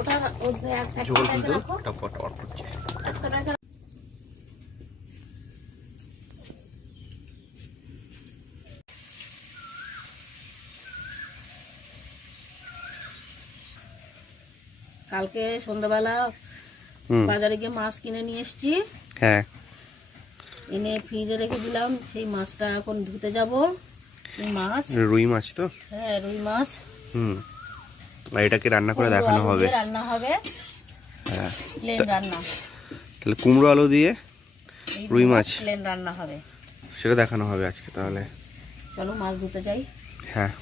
ওটা ঝোল কিন্তু টপট করছে। কালকে সন্ধ্যাবেলা বাজারে গিয়ে মাছ কিনে নিয়ে এসেছি। হ্যাঁ, এনে ফ্রিজে রেখে দিলাম। সেই মাছটা এখন ধুতে যাব। মাছ, রুই মাছ তো? হ্যাঁ, রুই মাছ। আর এটাকে রান্না করে দেখানো হবে। রান্না হবে, হ্যাঁ, প্লেন রান্না। তাহলে কুমড়ো আলু দিয়ে রুই মাছ প্লেন রান্না হবে, সেটা দেখানো হবে আজকে। তাহলে চলো মাছ ধুতে যাই। হ্যাঁ,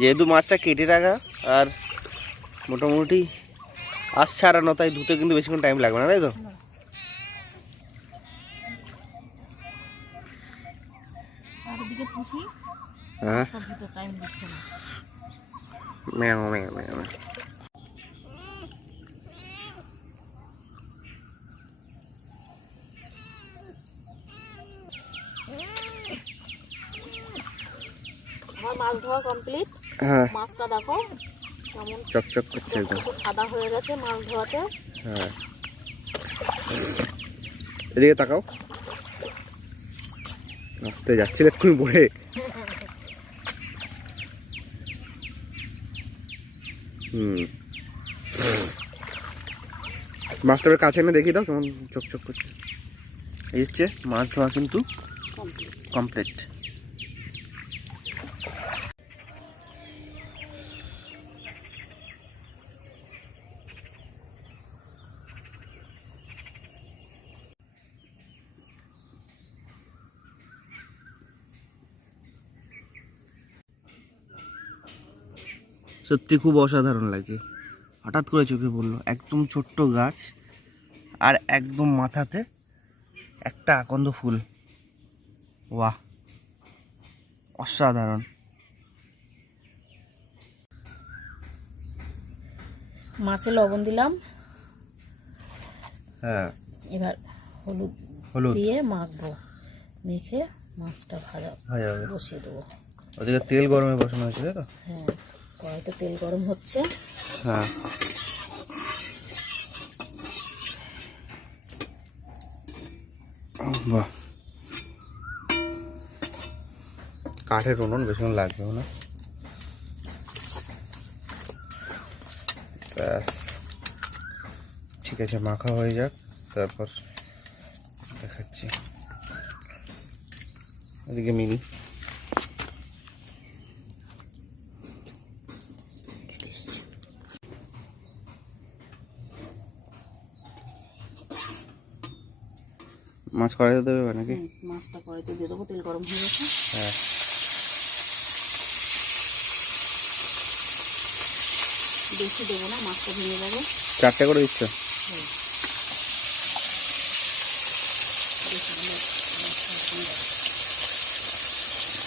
যেহেতু মাছটা কেটে রাখা আর মোটামুটি আঁশ ছাড়ানো, তাই ধুতে কিন্তু বেশিক্ষণ টাইম লাগবে না, তাই তো? হ্যাঁ, ম্যাও ম্যাও ম্যাও। আমার মাছ ধোয়া কমপ্লিট। হ্যাঁ, মাছটা দেখো কেমন চকচক করছে একদম, সাদা হয়ে গেছে মাছ ধোয়াতে। হ্যাঁ, এদিকে তাকাও। আস্তে যাচ্ছিলে তুমি বলে। মাছটা কাছে এনে দেখি দাও কেমন চকচক করছে। এই হচ্ছে মাছ ধোয়া কিন্তু কমপ্লিট। সত্যি খুব অসাধারণ লাগছে। হঠাৎ করে চোখে পড়লো, একদম ছোট্ট গাছ আর একদম মাথাতে একটা আকন্দ ফুল। বাহ, অসাধারণ। মাছে লবণ দিলাম, হ্যাঁ, এবার হলুদ দিয়ে মাখবো। মেখে মাছটা ভাজা বসিয়ে দেবো। ওদিকে তেল গরমে বসানো হয়েছে, তাই তো? হ্যাঁ, কড়াইতে তেল গরম হচ্ছে। হ্যাঁ, বাহ, কাঠের উনুন, বেশিক্ষণ লাগবেও না। ব্যাস, ঠিক আছে, মাখা হয়ে যাক, তারপর দেখাচ্ছি। এদিকে মিনি মাছ কড়াইতে দেবে নাকি? মাছটা কড়াইতে দিয়ে দেবো, তেল গরম হয়ে গেছে। হ্যাঁ, বেশি দেবো না, মাছটা ভেঙে যাবে। 4টে করে দিচ্ছ?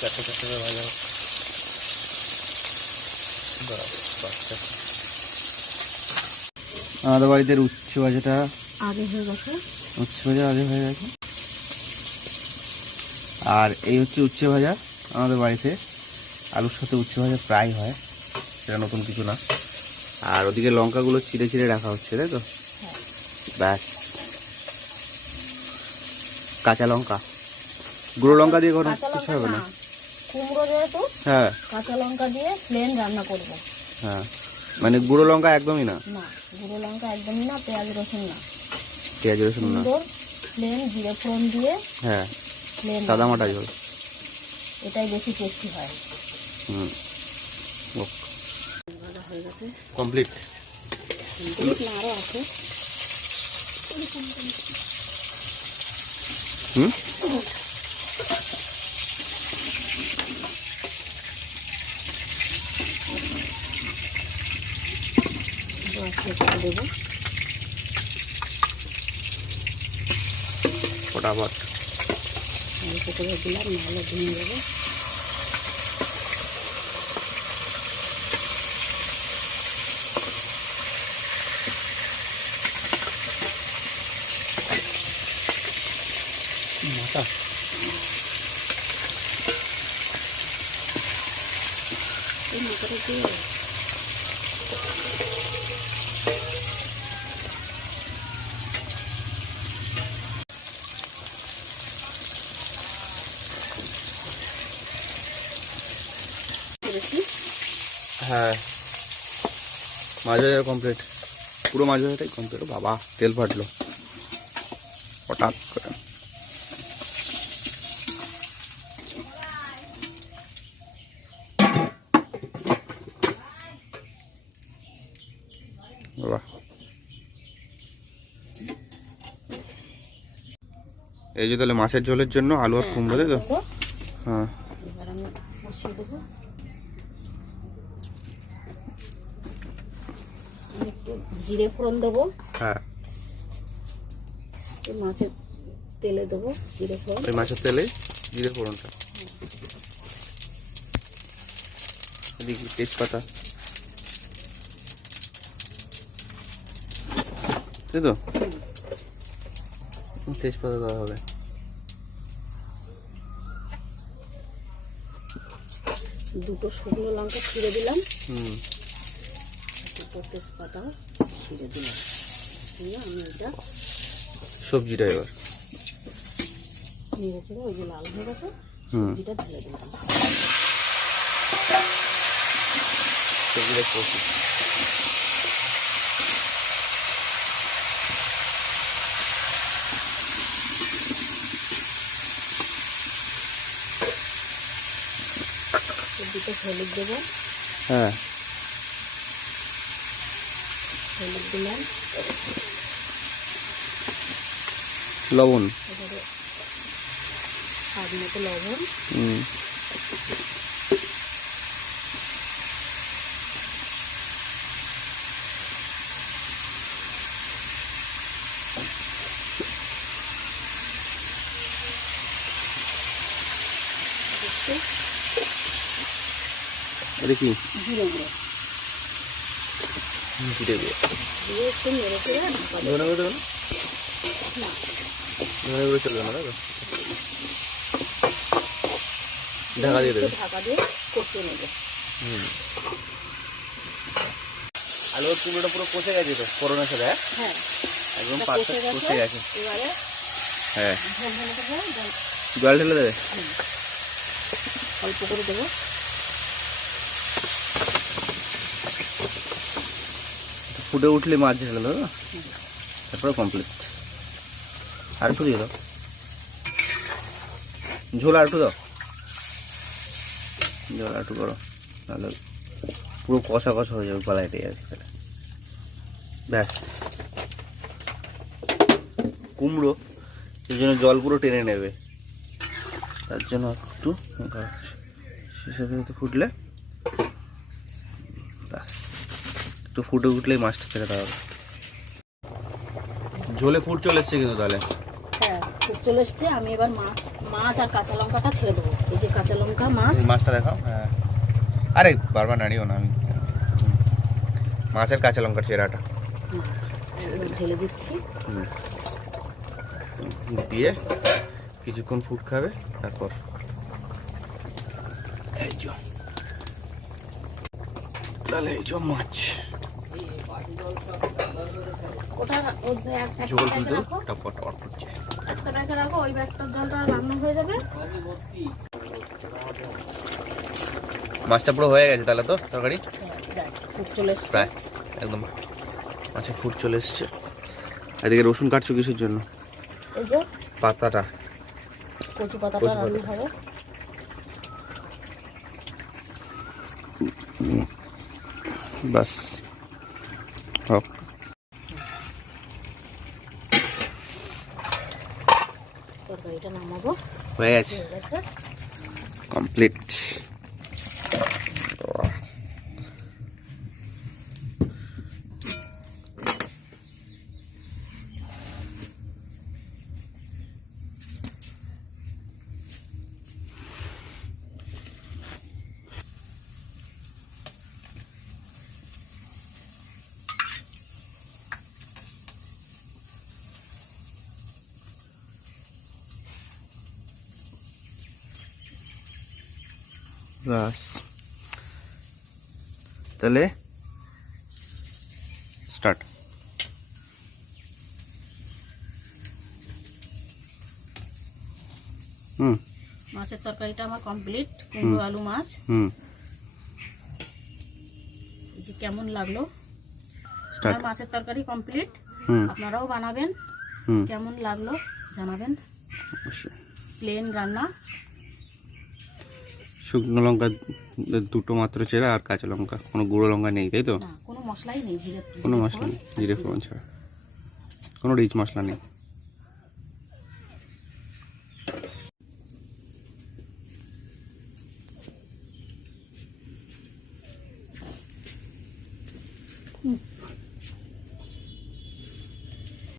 চারটে করে ভাজা। আমাদের বাড়িতে উচ্ছে ভাজাটা আগে হয়ে গেছে। উচ্ছে ভাজা আগে হয়ে গেছে। আর এই হচ্ছে উচ্ছে ভাজা। আমাদের বাড়িতে আলুর সাথে উচ্ছে ভাজা প্রায় হয়, সেটা নতুন কিছু না। আর ওদিকে লঙ্কাগুলো চিড়ে চিড়ে রাখা হচ্ছে, তাই তো? ব্যাস, কাঁচা লঙ্কা, গুঁড়ো লঙ্কা দিয়ে কোনো কিছু হবে না। কুমড়ো যেহেতু, হ্যাঁ, কাঁচা লঙ্কা দিয়ে প্লেন রান্না করব। হ্যাঁ, মানে গুঁড়ো লঙ্কা একদমই না? না, গুঁড়ো লঙ্কা একদমই না, পেঁয়াজ রসুন না। পেঁয়াজ রসুন না, প্লেন জিরে ফোড়ন দিয়ে হ্যাঁ, প্লেন সাদা মাটা ঝোল। এটাই বেশি টেস্টি হয়। হুম, ভাজা হয়ে গেছে, কমপ্লিট। না আরও আছে। হুম, দেবো ফটাফট। অল্প করে দিলাম, নাহলে ভেঙে যাবে। মাথা এই মাথাটা দিয়ে করেছি। হ্যাঁ, মাছ ভাজা কমপ্লিট, পুরো মাছ ভাজাটাই কমপ্লিট। বাবা, তেল ফাটলো হঠাৎ করে। বাবা, এই যে তাহলে মাছের ঝোলের জন্য আলু আর কুমড়ো, তাই তো? হ্যাঁ, এবার আমি বসিয়ে দেবো। আমি একটু জিরে ফোড়ন দেবো, হ্যাঁ, একটু মাছের তেলে দেবো জিরে ফোড়ন। ওই মাছের তেলে জিরে ফোড়নটা, এদিকে তেজপাতা, তাই তো? তেজপাতা দেওয়া হবে। দুটো শুকনো লঙ্কা ছিঁড়ে দিলাম, হুম, দুটো তেজপাতাও ছিঁড়ে দিলাম, দিয়ে আমি এটা সবজিটা এবার নিয়ে গেছে, ওই যে লাল হয়ে গেছে, হুম, সবজিটা ঢেলে দিলাম। সবজিটা কষি। সবজিটা হলুদ দেবো, হ্যাঁ, হলুদ দিলাম, লবণ, এবারে স্বাদ মতো লবণ, হুম, একটু এটা কি? জিরে গুঁড়ো জিরে গুঁড়ো, দিয়ে একটু নেড়ে চেড়ে ঢাকা দেবো। ধনে গুঁড়ো দেবেন? না, ধনে গুঁড়ো চলবে না, তাই তো? ঢাকা দিয়ে দেবে। একটু ঢাকা দিয়ে কষিয়ে নেবে। হুম, আলু আর কুমড়োটা পুরো কষে গেছে তো ফোড়নের সাথে, হ্যাঁ? হ্যাঁ, একদম এটা পারফেক্ট কষে গেছে। এবারে হ্যাঁ, ঝোল ঢেলে দেবো, জল ঢেলে দেবে। অল্প করে দেবো। ফুটে উঠলে মাছ ঢেলে দেবো, তারপরে কমপ্লিট। আর একটু দিয়ে দাও, ঝোল আর একটু দাও, ঝোল আর একটু করো, তাহলে পুরো কষা কষা হয়ে যাবে, গলায় লেগে যাবে। ব্যাস, কুমড়ো সেই জন্য জল পুরো টেনে নেবে, তার জন্য একটু শেষে দিতে ফুটলে, ব্যাস একটু ফুটে উঠলেই মাছটা ছেড়ে দেওয়া হবে। ঝোলে ফুট চলে এসছে কিন্তু তাহলে। হ্যাঁ, ফুট চলে এসছে। আমি এবার মাছ আর কাঁচা লঙ্কাটা ছেড়ে দেবো। এই যে কাঁচা লঙ্কা, মাছ, এই মাছটা দেখাও। হ্যাঁ, আরে বারবার নাড়িও না, আমি মাছের কাঁচা লঙ্কার চেরাটা এবার ঢেলে দিচ্ছি। দিয়ে কিছুক্ষণ ফুট খাবে, তারপর এই যে তাহলে এই যে মাছ ওটা ঝোল কিন্তু টপট করছে। একটা রেখে রাখো, ওই ব্যাগটার জলটা রান্না হয়ে যাবে। মাছটা পুরো হয়ে গেছে তাহলে তো তরকারি ফুট চলে এসছে প্রায় একদম, মাছে ফুট চলে এসছে। এদিকে রসুন কাটছো কিসের জন্য? এই যে পাতাটা, কচু পাতাটা রান্না হবে। বাস হোক। তরকারিটা নামাবো। হয়ে গেছে, হয়ে গেছে। কমপ্লিট। বাস, তাহলে স্টার্ট। মাছের তরকারিটা আমার কমপ্লিট। কুমড়ো আলু মাছ। এই যে কেমন লাগলো, আমার মাছের তরকারি কমপ্লিট। আপনারাও বানাবেন, কেমন লাগলো জানাবেন। প্লেন রান্না, শুকনো লঙ্কা দুটো মাত্র চেরা আর কাঁচা লঙ্কা, কোনো গুঁড়ো লঙ্কা নেই, তাই তো? না কোনো মশলাই নেই, জিরে কোনো মশলা নেই, জিরে ফোড়ন ছাড়া কোনো রিচ মশলা নেই।